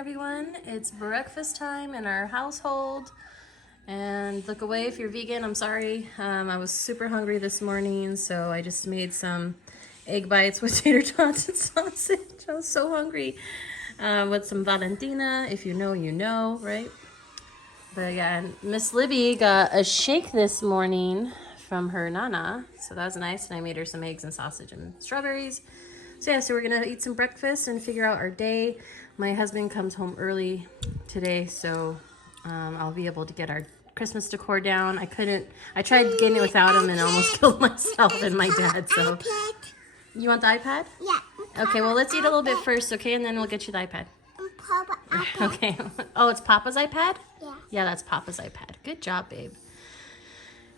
everyone. It's breakfast time in our household. And look away if you're vegan. I'm sorry. I was super hungry this morning, so I just made some egg bites with tater tots and sausage. I was so hungry. With some Valentina. If you know, you know, right? But yeah, and Miss Libby got a shake this morning from her nana, so that was nice. And I made her some eggs and sausage and strawberries. So yeah, so we're gonna eat some breakfast and figure out our day. My husband comes home early today, so I'll be able to get our Christmas decor down. I tried getting it without him and almost killed myself and my dad, so. You want the iPad? Yeah. Okay, well let's eat a little bit first, okay? And then we'll get you the iPad. Papa iPad. Okay. Oh, it's Papa's iPad? Yeah. Yeah, that's Papa's iPad. Good job, babe.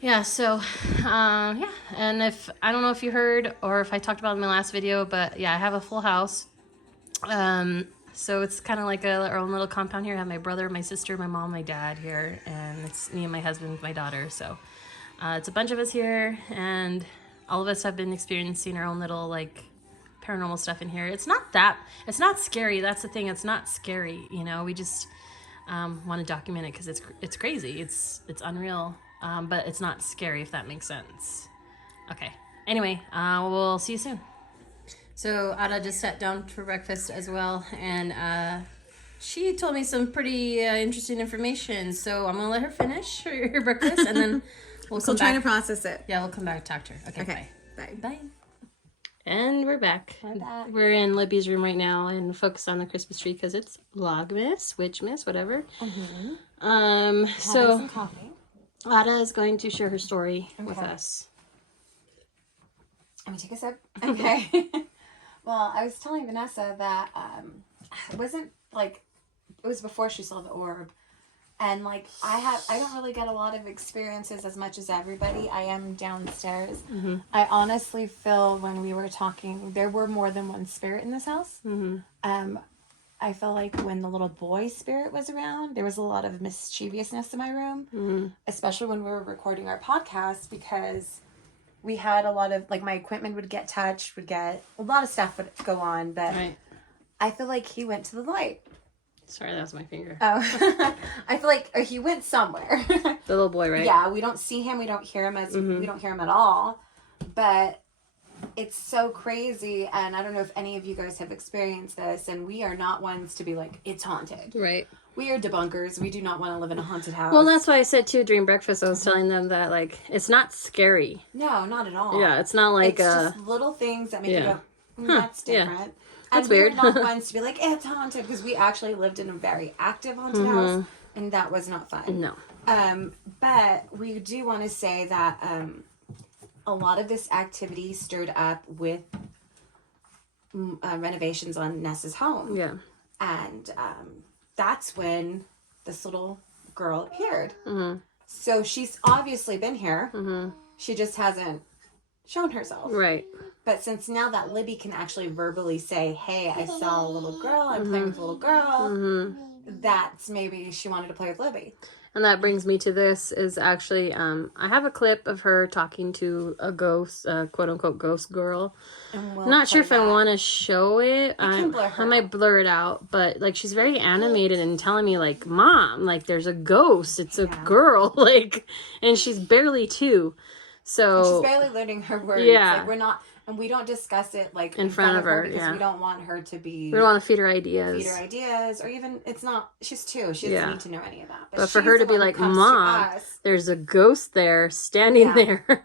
Yeah, so, yeah, and I don't know if you heard or if I talked about it in my last video, but yeah, I have a full house. So it's kind of like our own little compound here. I have my brother, my sister, my mom, my dad here, and it's me and my husband, my daughter. So it's a bunch of us here, and all of us have been experiencing our own little, like, paranormal stuff in here. It's not scary. That's the thing. It's not scary, you know. We just want to document it because it's crazy. It's unreal. But it's not scary, if that makes sense. Okay. Anyway, we'll see you soon. So Ada just sat down for breakfast as well, and she told me some pretty interesting information. So I'm gonna let her finish her breakfast, and then we'll still trying to process it. Yeah, we'll come back and talk to her. Okay. Bye. Bye. And we're back. We're in Libby's room right now and focus on the Christmas tree because it's Vlogmas, Witchmas, whatever. Mm-hmm. So some coffee. Ada is going to share her story with us. I'm gonna take a sip. Okay. Well, I was telling Vanessa that it wasn't like it was before she saw the orb, and like I don't really get a lot of experiences as much as everybody. I am downstairs. Mm-hmm. I honestly feel when we were talking, there were more than one spirit in this house. Mm-hmm. I feel like when the little boy spirit was around, there was a lot of mischievousness in my room, especially when we were recording our podcast, because we had a lot of, like, my equipment would get touched, a lot of stuff would go on, but Right. I feel like he went to the light. Sorry, that was my finger. Oh, I feel like he went somewhere. The little boy, right? Yeah, we don't see him, we don't hear him we don't hear him at all, but it's so crazy, and I don't know if any of you guys have experienced this, and we are not ones to be like, it's haunted. Right. We are debunkers. We do not want to live in a haunted house. Well, that's why I said, too, during breakfast, I was telling them that, like, it's not scary. No, not at all. Yeah, it's not like it's just little things that make you go, that's different. Yeah. And That's weird. we're not ones to be like, it's haunted, because we actually lived in a very active haunted house, and that was not fun. No. But we do want to say that a lot of this activity stirred up with renovations on Nessa's home. Yeah. And that's when this little girl appeared. Mm-hmm. So she's obviously been here. Mm-hmm. She just hasn't shown herself. Right. But since now that Libby can actually verbally say, hey, I saw a little girl, I'm playing with a little girl, that's maybe she wanted to play with Libby. And that brings me to this is actually, I have a clip of her talking to a ghost, quote unquote ghost girl. And I'm not sure if I want to show it. can blur her I might blur it out, but like she's very animated and telling me like, Mom, like there's a ghost. It's a girl, like, and she's barely 2. So and she's barely learning her words. Yeah. Like we're not, and we don't discuss it like in front of her because we don't want her to be. We don't want to feed her ideas. Or even it's not. She's 2. She doesn't need to know any of that. But for her to be like, Mom, there's a ghost there standing there.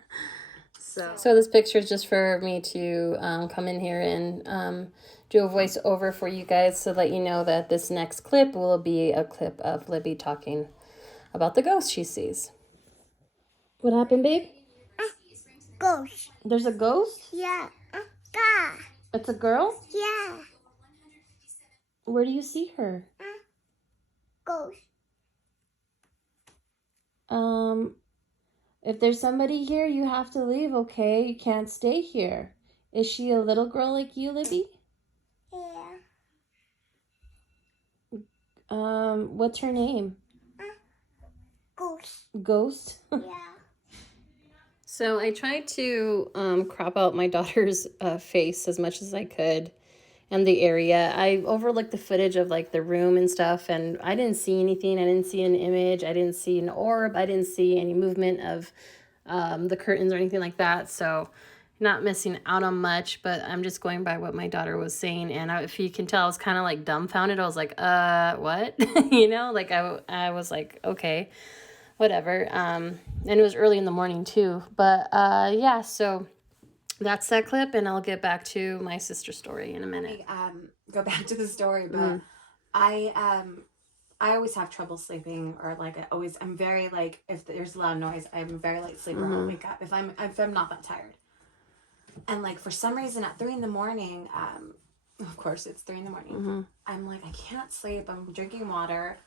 So this picture is just for me to come in here and do a voiceover for you guys so that you know that this next clip will be a clip of Libby talking about the ghost she sees. What happened, babe? Ghost. There's a ghost? Yeah. God. It's a girl? Yeah. Where do you see her? Ghost. If there's somebody here, you have to leave, okay? You can't stay here. Is she a little girl like you, Libby? Yeah. What's her name? Ghost. Ghost? Yeah. So I tried to crop out my daughter's face as much as I could and the area. I overlooked the footage of like the room and stuff, and I didn't see anything. I didn't see an image. I didn't see an orb. I didn't see any movement of the curtains or anything like that. So not missing out on much, but I'm just going by what my daughter was saying. And if you can tell, I was kind of like dumbfounded. I was like, what? You know, like I was like, okay, whatever. And it was early in the morning too. But yeah, so that's that clip, and I'll get back to my sister's story in a minute. Go back to the story, but I always have trouble sleeping, or like I'm very like, if there's loud noise, I'm a very light sleeper. I'll wake up if I'm not that tired. And like for some reason at 3 a.m, of course it's 3 a.m, I'm like, I can't sleep. I'm drinking water,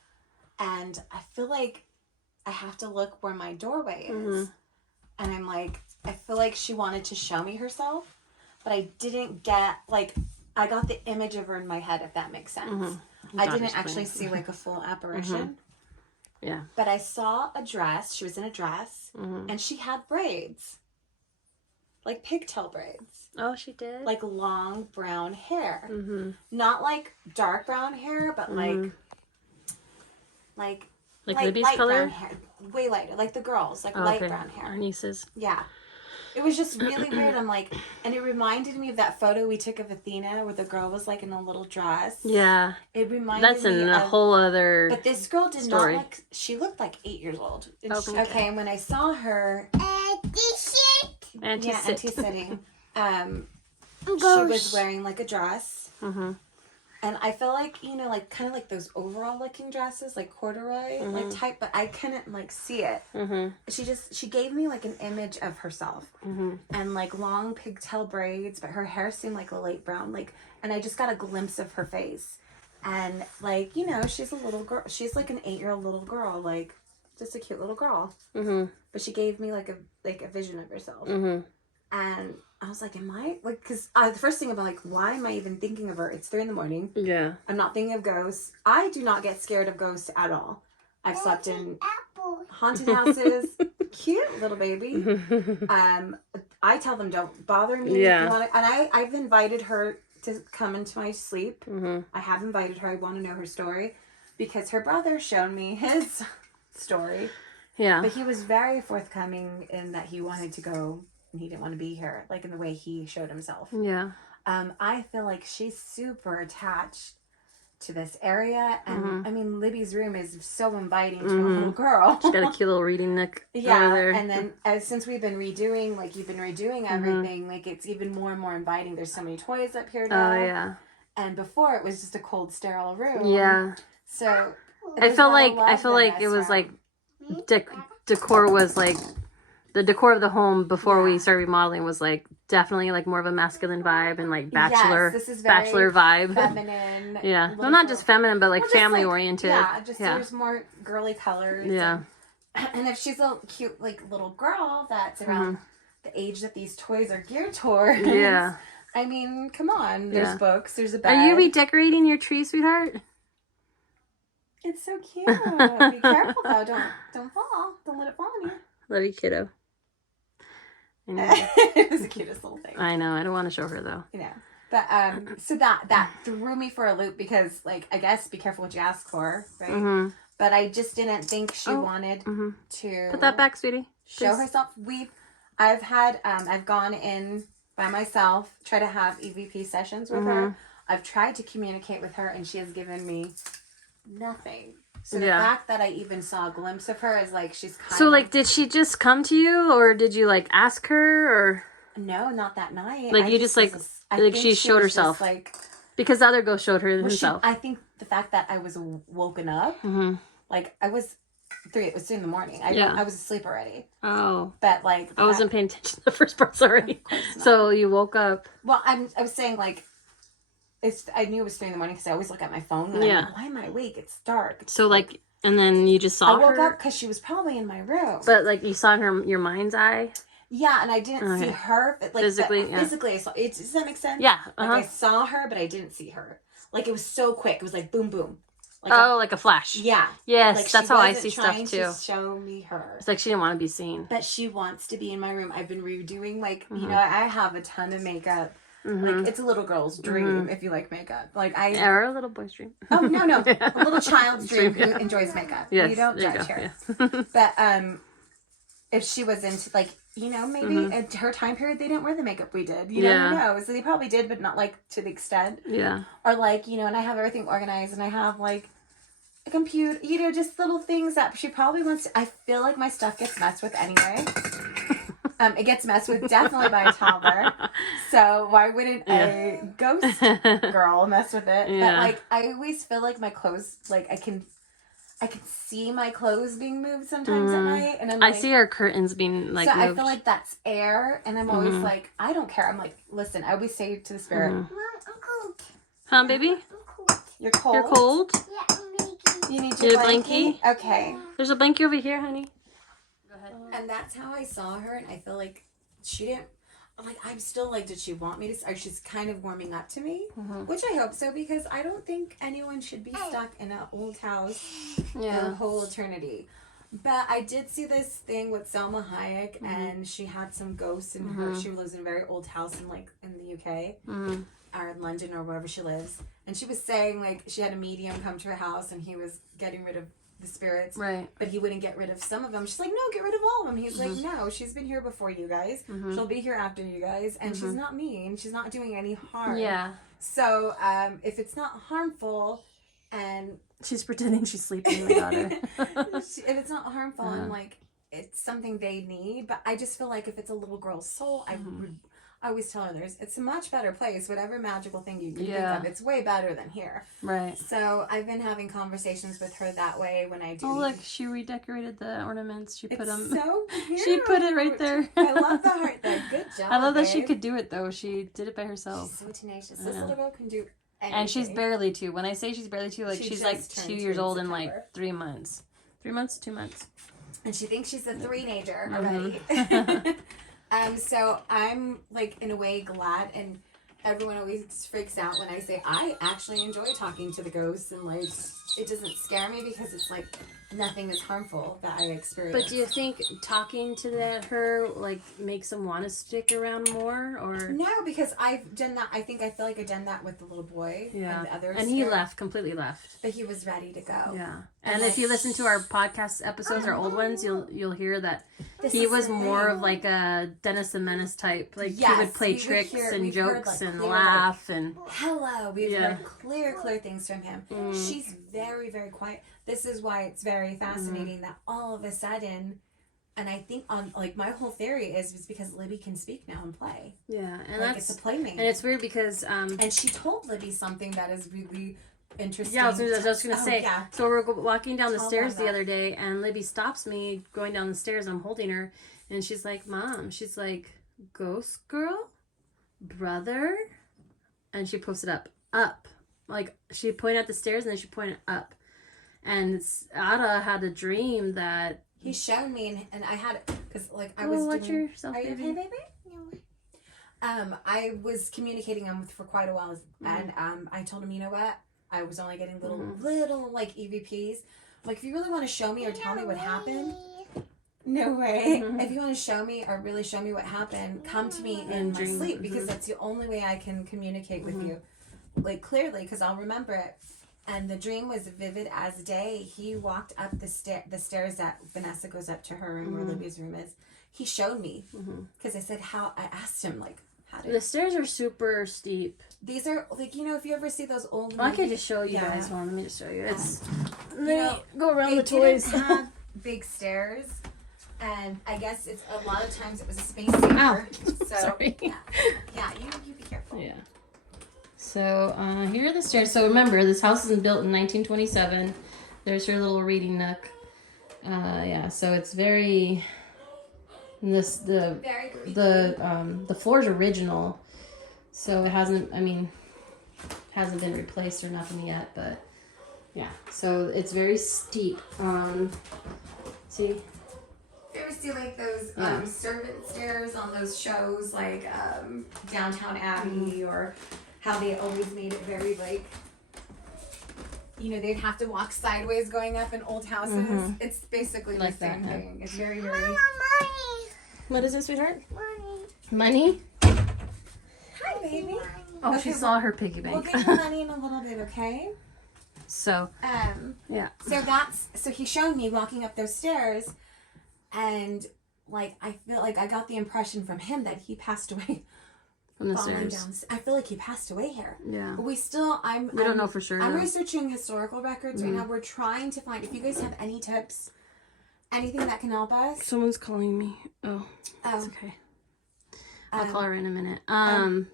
and I feel like I have to look where my doorway is, and I'm like, I feel like she wanted to show me herself, but I didn't get, like, I got the image of her in my head, if that makes sense. I didn't actually see like a full apparition. Yeah. But I saw a dress. She was in a dress, and she had braids. Like pigtail braids. Oh, she did? Like long brown hair. Not like dark brown hair, but like Libby's light color? brown hair. Way lighter. Like the girls. Like light brown hair. Our nieces. Yeah. It was just really weird. I'm like, and it reminded me of that photo we took of Athena where the girl was like in a little dress. Yeah. It reminded That's me in a whole other But this girl did story. not look, she looked like 8 years old. And Okay. okay, and when I saw her, anti-sitting, she was wearing like a dress. And I feel like, you know, like kind of like those overall looking dresses, like corduroy like type, but I couldn't like see it. She gave me like an image of herself and like long pigtail braids, but her hair seemed like a light brown, like, and I just got a glimpse of her face. And like, you know, she's a little girl. She's like an 8-year-old little girl, like just a cute little girl. But she gave me like a vision of herself. And I was like, am I, like, because the first thing I'm like, why am I even thinking of her? It's 3 a.m. Yeah. I'm not thinking of ghosts. I do not get scared of ghosts at all. I've slept in haunted houses. Cute little baby. I tell them, don't bother me. Yeah. If you wanna, and I've invited her to come into my sleep. I have invited her. I want to know her story because her brother showed me his story. Yeah. But he was very forthcoming in that he wanted to go and he didn't want to be here, like in the way he showed himself. Yeah. I feel like she's super attached to this area, and I mean, Libby's room is so inviting to a little girl. She's got a cute little reading nook. Yeah, over there. and then since we've been redoing, like you've been redoing everything, like it's even more and more inviting. There's so many toys up here now. Oh yeah. And before it was just a cold, sterile room. Yeah. So I feel like it was like decor was like the decor of the home before we started remodeling was like definitely like more of a masculine vibe and like bachelor bachelor vibe. Feminine. Yeah. Well, not just feminine, but like family oriented. Yeah, there's more girly colors. Yeah. And if she's a cute like little girl that's around the age that these toys are geared towards. Yeah. I mean, come on. There's books. There's a bed. Are you redecorating your tree, sweetheart? It's so cute. Be careful though. Don't fall. Don't let it fall on you. Love you, kiddo. I know. It was the cutest little thing. I know. I don't want to show her though. You know. But so that threw me for a loop because like I guess be careful what you ask for, right? But I just didn't think she wanted to put that back, sweetie. Show herself. I've gone in by myself, try to have EVP sessions with her. I've tried to communicate with her and she has given me nothing. So the fact that I even saw a glimpse of her is like she's kind of... So like did she just come to you or did you like ask her or... No, not that night. Like you just like she showed herself. Like because the other ghost showed her himself. I think the fact that I was woken up, like I was it was 3 in the morning. I was asleep already. Oh. But like I wasn't paying attention to the first part, sorry. So you woke up. Well, I was saying like I knew it was 3 in the morning because I always look at my phone. And I'm like, why am I awake? It's dark. So like, and then you just saw her? I woke up because she was probably in my room. But like you saw her, your mind's eye? Yeah, and I didn't see her. Like physically I saw it. Does that make sense? Yeah. Like I saw her, but I didn't see her. Like it was so quick. It was like boom, boom. Like like a flash. Yeah. Yes, like that's how I see stuff too. To show me her. It's like she didn't want to be seen. But she wants to be in my room. I've been redoing like, you know, I have a ton of makeup. Like, it's a little girl's dream if you like makeup. Like, Or a little boy's dream. Oh, no. A little child's dream who enjoys makeup. Yes, You don't there you judge go, her. yes. But, if she was into, like, you know, maybe at her time period, they didn't wear the makeup we did. You know, who knows? So they probably did, but not, like, to the extent. Yeah. Or, like, you know, and I have everything organized, and I have, like, a computer, you know, just little things that she probably wants to, I feel like my stuff gets messed with anyway. It gets messed with definitely by a toddler. So why wouldn't a ghost girl mess with it? Yeah. But, like, I always feel like my clothes, like, I can see my clothes being moved sometimes at night, and I'm like, I see our curtains being like so moved. I feel like that's air, and I'm always like, I don't care. I'm like, listen, I always say to the spirit, Mom, I'm cold. Huh, baby? I'm cold. you're cold. You're cold? Yeah, I'm making. You need Need your a blankie? blankie? Okay. There's a blanket over here, honey. Go ahead. And that's how I saw her, and I feel like she didn't, like, I'm still like, did she want me to, or she's kind of warming up to me, which I hope so, because I don't think anyone should be stuck in an old house for a whole eternity. But I did see this thing with Selma Hayek, and she had some ghosts in her, she lives in a very old house in, like, in the UK, or in London, or wherever she lives, and she was saying, like, she had a medium come to her house, and he was getting rid of the spirits, Right. but he wouldn't get rid of some of them. She's like, no, get rid of all of them. He's like, no, she's been here before you guys. She'll be here after you guys, and she's not mean. She's not doing any harm. Yeah. So if it's not harmful, and She's pretending she's sleeping, my daughter. if it's not harmful, and like it's something they need, but I just feel like if it's a little girl's soul, I always tell her it's a much better place. Whatever magical thing you can think of, it's way better than here. Right. So I've been having conversations with her that way when I do. Oh, look, she redecorated the ornaments. She put them. So cute. She put it right there. I love the heart there. Good job. I love that she babe. could do it though. She did it by herself. She's so tenacious. This little girl can do anything. And she's barely 2. When I say she's barely 2, like She she's just like turned 2 2 years in old in like September. 3 months. 3 months, 2 months. And she thinks she's a 3-nager already. So I'm like in a way glad, and everyone always freaks out when I say I actually enjoy talking to the ghosts, and like it doesn't scare me because it's like nothing is harmful that I experience. But do you think talking to her like makes them want to stick around more, or No, because I've done that. I feel like I've done that with the little boy and the other. And he left, completely left. but he was ready to go. Yeah. And if you listen to our podcast episodes, our old ones, you'll hear that he was more of like a Dennis the Menace type. Like he would play tricks and jokes and laugh and Hello, we've heard clear things from him. She's very, very quiet. This is why it's very fascinating that all of a sudden, and I think on like my whole theory is because Libby can speak now and play. Yeah, and Like that's it's a playmate. and it's weird because and she told Libby something that is really interesting. yeah, I was just gonna say. Yeah. So we're walking down the Tell stairs them the that. other day, and Libby stops me going down the stairs. I'm holding her, and she's like, "Mom," she's like, "Ghost girl, brother," and she posted up, like she pointed at the stairs and then she pointed up, and Ada had a dream that He showed me, and I had because like I Oh, was watch doing. yourself, Are you baby. okay, baby? I was communicating him for quite a while, and I told him, you know what? I was only getting little like EVPs. Like, if you really want to show me or tell me what happened, no way. If you want to show me or really show me what happened, come to me in my sleep, because that's the only way I can communicate with you, like clearly, because I'll remember it. And the dream was vivid as day. He walked up the stairs that Vanessa goes up to her room, where Libby's room is. He showed me because I said how. I asked him like, how did the stairs are super steep. these are like, you know, if you ever see those old Well, I can movies- just show you Yeah. guys one. Let me just show you. It's You know, go around they the toys. didn't have big stairs, and I guess it's a lot of times it was a space saver. Ow. So Sorry. yeah, you be careful. Yeah. So here are the stairs. So remember, this house is built in 1927. There's her little reading nook. Yeah. So it's very. Very creepy. The floor's original, so it hasn't been replaced or nothing yet. But yeah. So it's very steep. See. You ever see like those servant stairs on those shows like Downtown Abbey, or how they always made it very like, you know, they'd have to walk sideways going up in old houses. It's basically Like the same that, huh? thing. It's very, very. Money. What is it, sweetheart? Money. Money. Hi, baby. Oh, Okay, she saw her piggy We'll bank. get your money in a little bit, okay? So, yeah. So he showed me walking up those stairs, and like I feel like I got the impression from him that he passed away From the falling stairs. down. I feel like he passed away here. Yeah. But we don't know for sure. I'm though. researching historical records right now. We're trying to find, if you guys have any tips, anything that can help us. Someone's calling me. Oh, it's okay. I'll call her in a minute.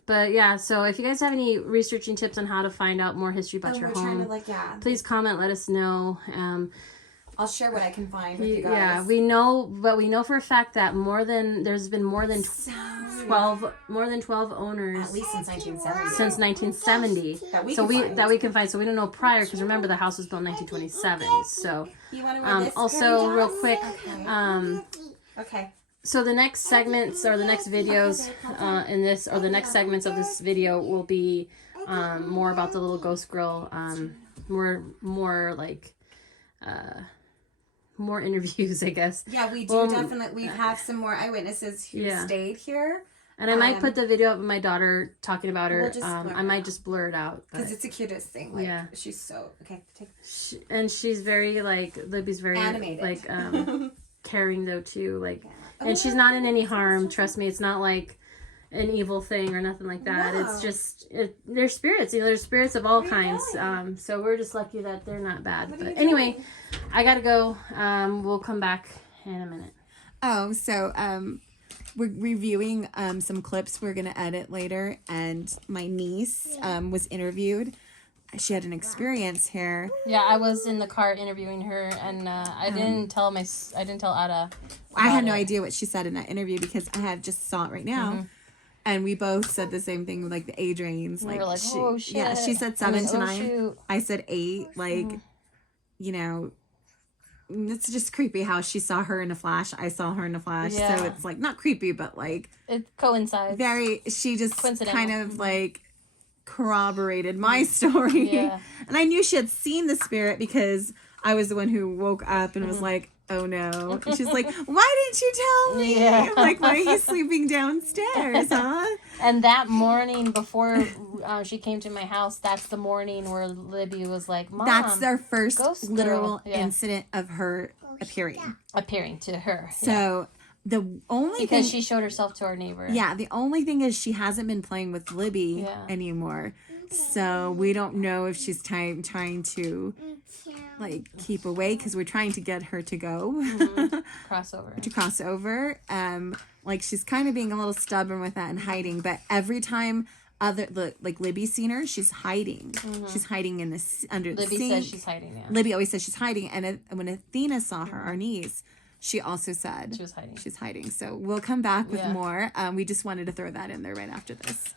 But yeah, so if you guys have any researching tips on how to find out more history about your home, please comment, let us know. I'll share what I can find with you guys. Yeah, we know for a fact that there's been more than 12 owners at least since 1970. Since 1970. That we can find. So we don't know prior, because remember the house was built in 1927. So you want to wear this also real quick, okay. So the next segments or the next videos in this, or the next segments of this video will be more about the little ghost girl, more like more interviews, I guess. Yeah, we do definitely. We have some more eyewitnesses who stayed here. And I might put the video of my daughter talking about her. I might just blur it out. Because it's the cutest thing. Like, she's so... Okay, and she's very, like... Libby's very... animated. Like, caring, though, too. Like... And she's not in any harm. Trust me, it's not like an evil thing or nothing like that. No. It's just they're spirits. There's spirits of all kinds. So we're just lucky that they're not bad. But anyway, I gotta go. We'll come back in a minute. Oh, so we're reviewing some clips we're gonna edit later, and my niece was interviewed. She had an experience here. Yeah, I was in the car interviewing her, and I didn't tell Ada. I had no idea what she said in that interview because I had just saw it right now, and we both said the same thing with like the age range. Like, we were like, oh shit. Yeah, she said 7 to 9. Shoot. I said 8. Like, you know, it's just creepy how she saw her in a flash. I saw her in a flash, so it's like not creepy, but like it coincides. She just kind of like corroborated my story. And I knew she had seen the spirit because I was the one who woke up and was like, oh no. And she's like, why didn't you tell me? I'm like, why are you sleeping downstairs, huh? And that morning before she came to my house, that's the morning where Libby was like, Mom, that's their first literal incident of her appearing to her. So the only because she showed herself to our neighbor. Yeah, the only thing is she hasn't been playing with Libby anymore. So we don't know if she's trying to like keep away, because we're trying to get her to go cross over. Like she's kind of being a little stubborn with that and hiding. But every time like Libby's seen her, she's hiding. She's hiding in under the sink. Libby says she's hiding. Yeah. Libby always says she's hiding. And when Athena saw her, our niece, she also said she's hiding. So we'll come back with more. We just wanted to throw that in there right after this.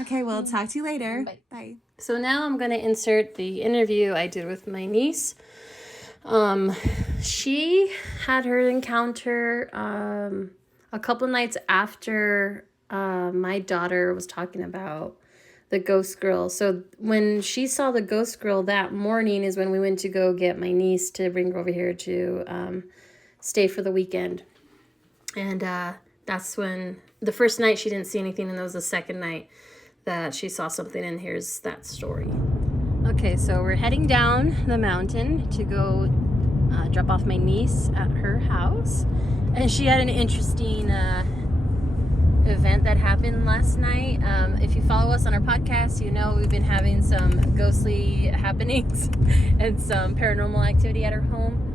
Okay, we'll talk to you later. Bye. So now I'm going to insert the interview I did with my niece. She had her encounter a couple nights after my daughter was talking about the ghost girl. So when she saw the ghost girl that morning is when we went to go get my niece to bring her over here to stay for the weekend. And that's when the first night she didn't see anything, and that was the second night that she saw something, and here's that story. Okay, so we're heading down the mountain to go drop off my niece at her house, and she had an interesting event that happened last night. If you follow us on our podcast, you know we've been having some ghostly happenings and some paranormal activity at her home.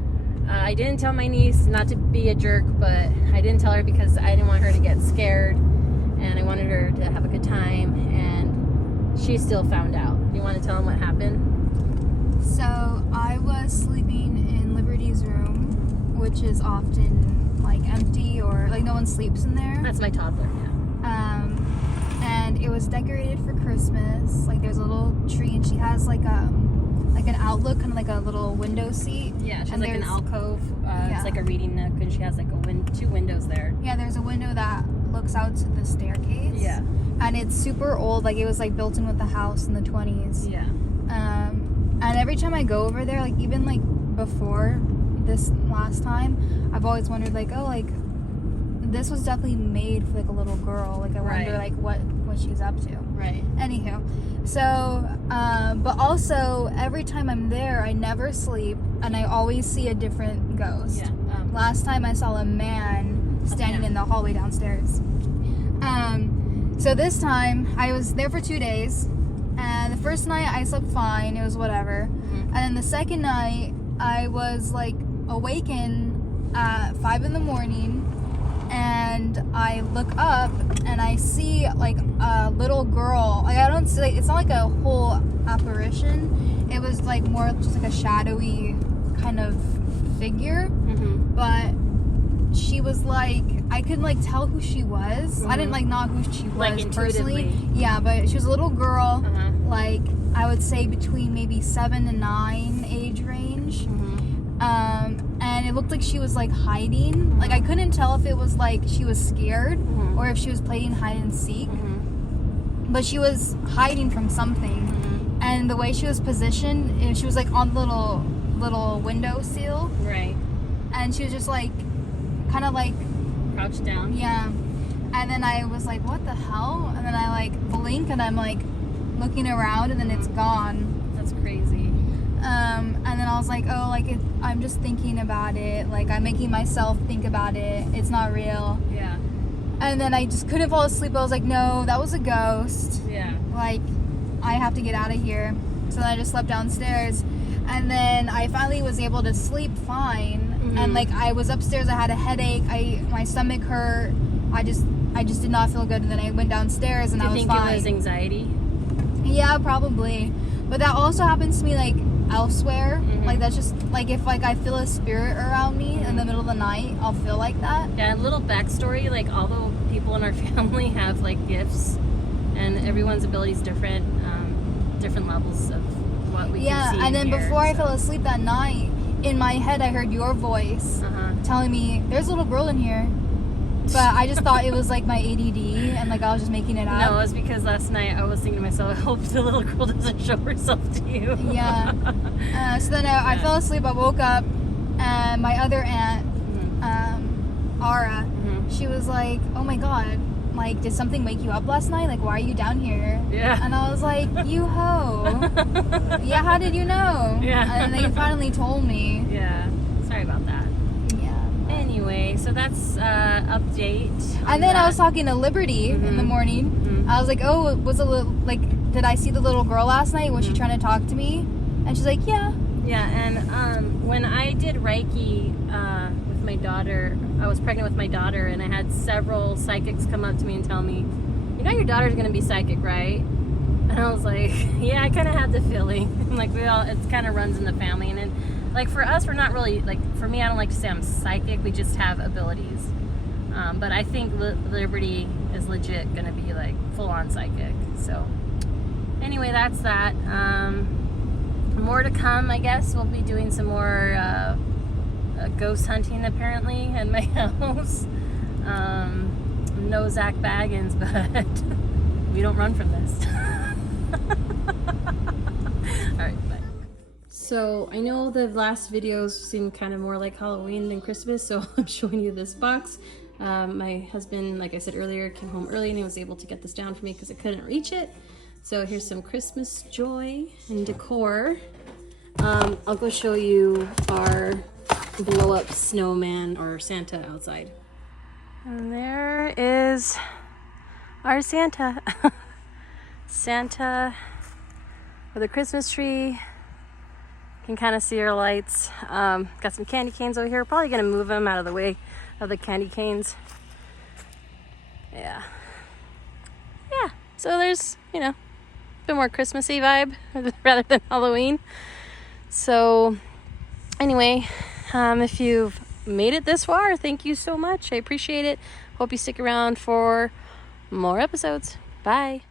I didn't tell my niece, not to be a jerk, but I didn't tell her because I didn't want her to get scared, and I wanted her to have a good time, and she still found out. You want to tell them what happened? So I was sleeping in Liberty's room, which is often like empty or like no one sleeps in there. That's my toddler, yeah. And it was decorated for Christmas. Like there's a little tree, and she has like an outlook, kind of like a little window seat. Yeah, she has like an alcove. It's like a reading nook, and she has like two windows there. Yeah, there's a window that looks out to the staircase. Yeah. And it's super old. Like it was like built in with the house in the 20s. Yeah. And every time I go over there, like even like before this last time, I've always wondered like, oh, like this was definitely made for like a little girl. Like I wonder like what what she's up to. Right. Anywho, so, but also every time I'm there, I never sleep, and I always see a different ghost. Yeah. Last time I saw a man standing in the hallway downstairs. So this time I was there for 2 days, and the first night I slept fine, it was whatever. And then the second night I was like awakened at 5 in the morning, and I look up and I see like a little girl. Like I don't see, like, it's not like a whole apparition. It was like more just like a shadowy kind of figure. But she was like, I couldn't like tell who she was. I didn't like not who she was Like personally. intuitively. Yeah, but she was a little girl, like I would say between maybe 7 and 9 age range. And it looked like she was like hiding. Like I couldn't tell if it was like she was scared or if she was playing hide and seek. But she was hiding from something. And the way she was positioned, she was like on the little window sill. Right. And she was just like, kind of like, Crouched down. yeah. And then I was like, what the hell? And then I like blink and I'm like looking around and then it's gone. That's crazy. And then I was like, oh, like I'm just thinking about it. Like I'm making myself think about it. It's not real. Yeah. And then I just couldn't fall asleep. I was like, no, that was a ghost. Yeah. Like I have to get out of here. So then I just slept downstairs. And then I finally was able to sleep fine. And like I was upstairs, I had a headache, my stomach hurt, I just did not feel good. And then I went downstairs and I was fine. Do you think it was anxiety? Yeah, probably. But that also happens to me like elsewhere. Like that's just like if like I feel a spirit around me in the middle of the night, I'll feel like that. Yeah, a little backstory, like all the people in our family have like gifts, and everyone's ability is different, different levels of what we can see. Yeah, and then hear, before I fell asleep that night, in my head I heard your voice telling me, there's a little girl in here. But I just thought it was like my ADD and like I was just making it up. No, it was because last night I was thinking to myself, I hope the little girl doesn't show herself to you. Yeah. So then I fell asleep, I woke up, and my other aunt, Ara, she was like, oh my god, like did something wake you up last night? Like why are you down here? Yeah. And I was like, you ho. Yeah, how did you know? Yeah. And then they finally told me. Yeah. Sorry about that. Yeah. Anyway, so that's update. And then I was talking to Liberty in the morning. I was like, oh, was a little, like, did I see the little girl last night? Was she trying to talk to me? And she's like, yeah. Yeah, and when I did Reiki with my daughter, I was pregnant with my daughter, and I had several psychics come up to me and tell me, you know your daughter's going to be psychic, right? And I was like, yeah, I kind of had the feeling. Like, it kind of runs in the family. And then, like, for us, we're not really, like, for me, I don't like to say I'm psychic. We just have abilities. But I think Liberty is legit going to be, like, full-on psychic. So, anyway, that's that. More to come, I guess. We'll be doing some more ghost hunting, apparently, in my house. No Zach Baggins, but we don't run from this. Alright, bye. So, I know the last videos seem kind of more like Halloween than Christmas, so I'm showing you this box. My husband, like I said earlier, came home early and he was able to get this down for me because I couldn't reach it. So here's some Christmas joy and decor. I'll go show you our blow-up snowman or Santa outside. And there is our Santa. Santa with a Christmas tree. You can kind of see our lights. Got some candy canes over here. Probably gonna move them out of the way of the candy canes. Yeah. Yeah, so there's, you know, a bit more Christmassy vibe rather than Halloween. So anyway, if you've made it this far, thank you so much. I appreciate it. Hope you stick around for more episodes. Bye.